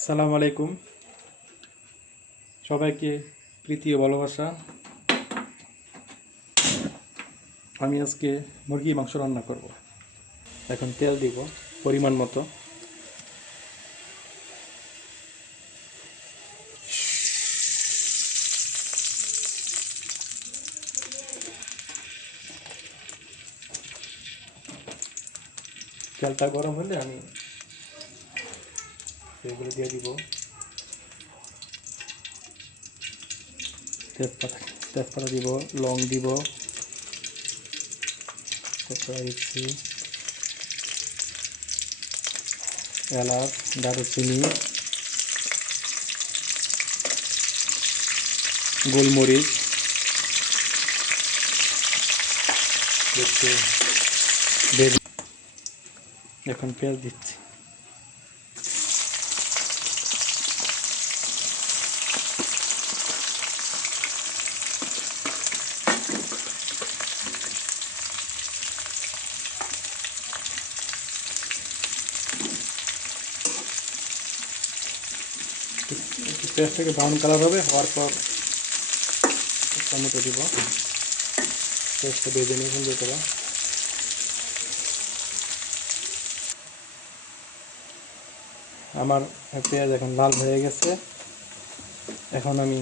আসসালামু আলাইকুম। সবাইকে প্রীতি ও ভালোবাসা। আমি আজকে মুরগি মাংস রান্না করব। এখন তেল দিব পরিমাণ মতো। তেলটা গরম হলে আমি এগুলো দিয়ে দিব। তেজপাতা তেজপাতা দিব লং দিব। তেজপাতা দিচ্ছি। এলাচ দারুচিনি। গোলমরিচ। এখন পেঁয়াজ দিচ্ছি। পেঁয়াজটাকে ব্রাউন কালার হবে, হওয়ার পর টমেটো দিব। পেঁয়াজটা বেজে নিয়ে সুন্দর করে। আমার পেঁয়াজ এখন লাল হয়ে গেছে। এখন আমি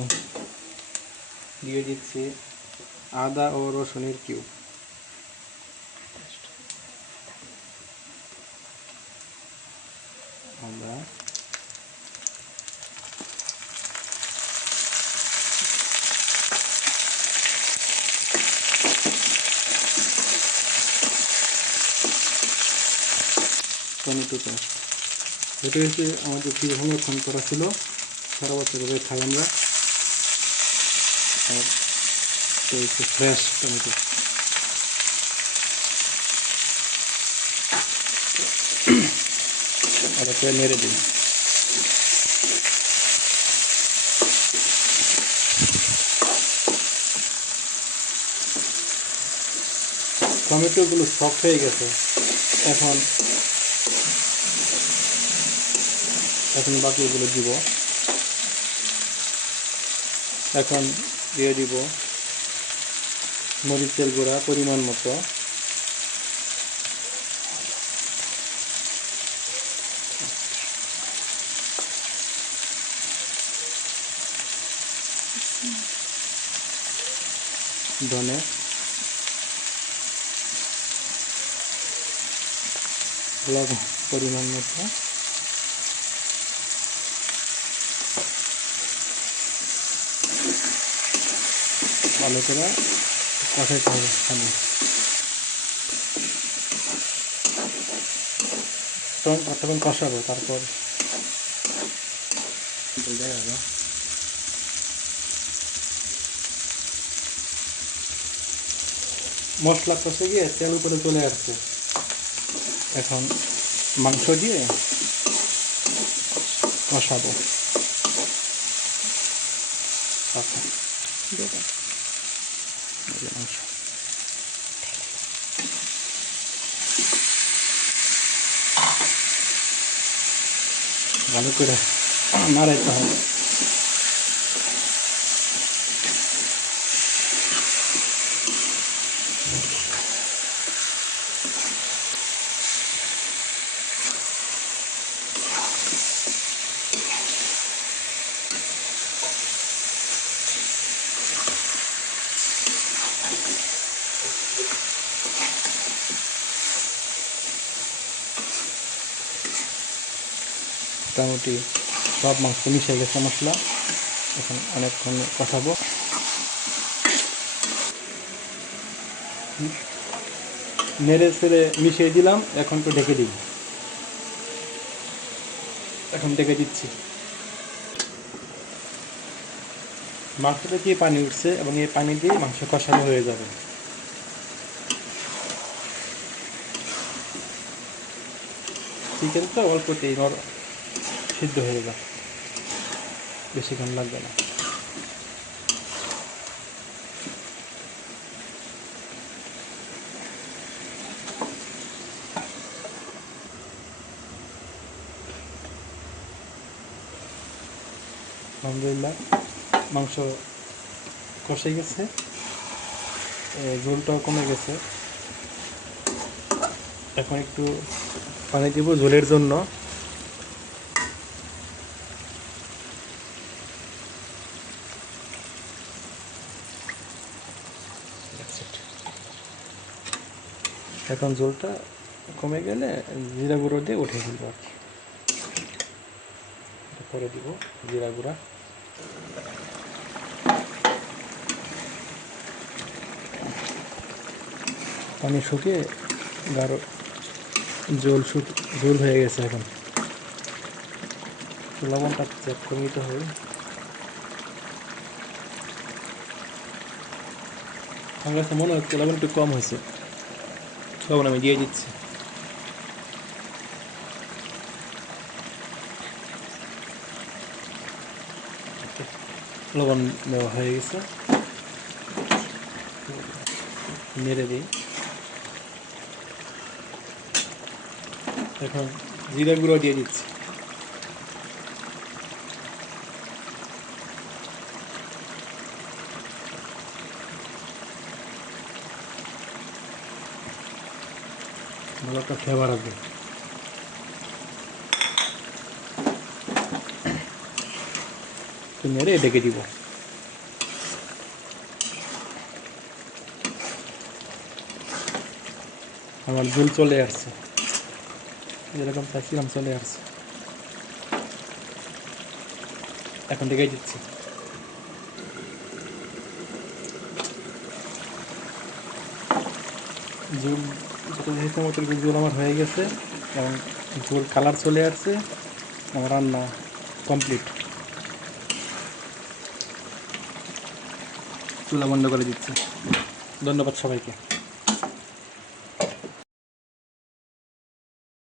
দিয়ে দিচ্ছি আদা ও রসুনের কিউব আদা চাষ এটা হচ্ছে আমাদের সংরক্ষণ করা ছিল, সারা বছর ধরে খাই আমরা। আর ফ্রেশ টমেটো এটা নেড়ে দিন টমেটোগুলো সফট হয়ে গেছে। এখন এখন বাকিগুলো দিব। এখন দিয়ে দিব মরিচের গুঁড়া পরিমাণ মতো। ধনে। লবণ পরিমাণ মতো। ভালো করে কষাইতে হবে আমি তখন তখন কষাবো তারপর মশলা কষে গিয়ে তেল উপরে চলে আসছে। এখন মাংস দিয়ে কষাবো। আচ্ছা। দিয়ে দাও। এই যে মাংস ভালো করে নাড়াইতে মোটামুটি সব মাংস মিশে গেছে মশলা। এখন অনেকক্ষণ কষাবো। নেড়ে ছেড়ে মিশিয়ে দিলাম, এখন তো ঢেকে দিই এখন ঢেকে দিচ্ছি। মাংস থেকে পানি উঠছে এবং এই পানি দিয়ে মাংস কষানো হয়ে যাবে। চিকেন তো অল্পতেই নর সিদ্ধ হয়ে যাবে। বেশিক্ষণ লাগবে না। আলহামদুলিল্লাহ, মাংস কষে গেছে। ঝোলটাও কমে গেছে। এখন একটু পানি দিব ঝোলের জন্য। এখন ঝোলটা কমে গেলে জিরা গুঁড়ো দিয়ে উঠে ফেলব আর কি। করে দিব, জিরা গুঁড়া। পানি শুকিয়ে গাঢ় জল শুক, জল হয়ে গেছে এখন। লবণটা চেক করে নিতে হবে। আমার কাছে মনে হচ্ছে লবণ একটু কম হয়েছে। লবণ আমি দিয়ে দিচ্ছি লবণ দেওয়া হয়ে গেছে নেড়ে দিই এখন জিরা গুঁড়ো দিয়ে দিচ্ছি ভালো একটা ফ্লেভার আসবে নেড়ে ডেকে দিব। আমার ঝুল চলে আসছে। যেরকম চাইছিলাম চলে আসছে। এখন ডেকে দিচ্ছি। যত যেহেতু মতো ঝোল আমার হয়ে গেছে এবং ঝোল কালার চলে আসছে, আমার রান্না কমপ্লিট চুলা বন্ধ করে দিচ্ছে। ধন্যবাদ সবাইকে।